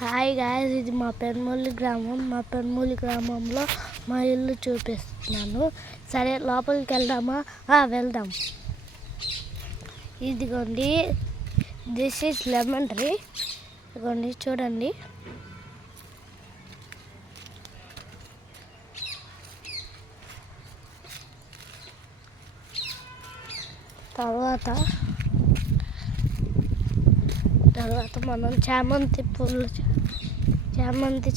Hi guys, ఇది మా పెన్మూలి గ్రామం. మా పెన్మూలి గ్రామంలో మా ఇల్లు చూపిస్తున్నాను. సరే లోపలికి వెళ్దామా? వెళ్దాం. ఇదిగోండి, దిస్ ఈజ్ లెమన్ ట్రీ. ఇదిగోండి చూడండి. తర్వాత మనం చామంతి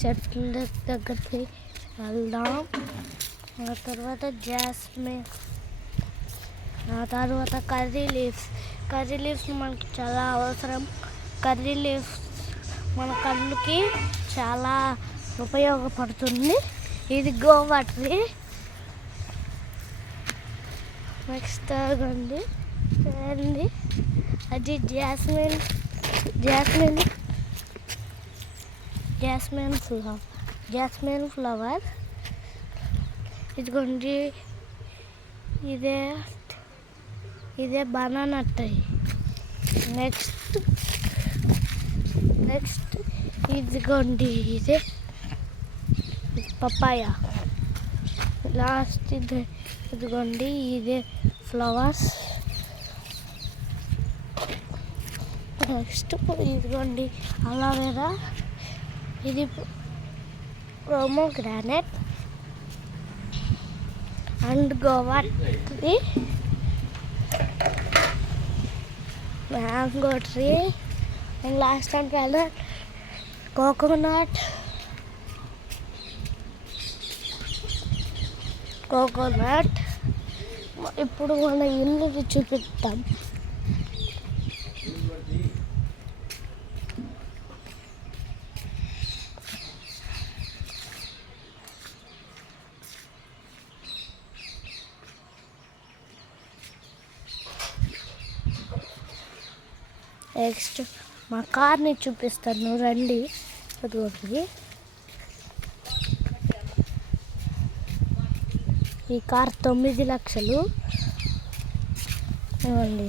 చెట్ల దగ్గరికి వెళ్దాం. ఆ తర్వాత జాస్మిన్, ఆ తర్వాత కర్రీ లీవ్స్ మనకి చాలా అవసరం. కర్రీ లీవ్స్ మన కళ్ళుకి చాలా ఉపయోగపడుతుంది. ఇది గోవా ట్రీ. నెక్స్ట్ అండి అది జాస్మిన్ ఫ్లవర్. ఇదిగోండి, ఇదే బనానా ట్రీ. నెక్స్ట్ ఇదిగోండి, ఇదే పపాయ. లాస్ట్ ఇదిగోండి, ఇదే ఫ్లవర్స్. నెక్స్ట్ ఇదిగోండి అలోవెరా. ఇది pomegranate and Goa tree, mango tree and last అంటే కోకోనట్. ఇప్పుడు మన ఇల్లు చూపిస్తాం. నెక్స్ట్ మా కార్ని చూపిస్తాను, రండి. అదిగోండి, ఈ కార్ 9 లక్షలు. ఇవ్వండి.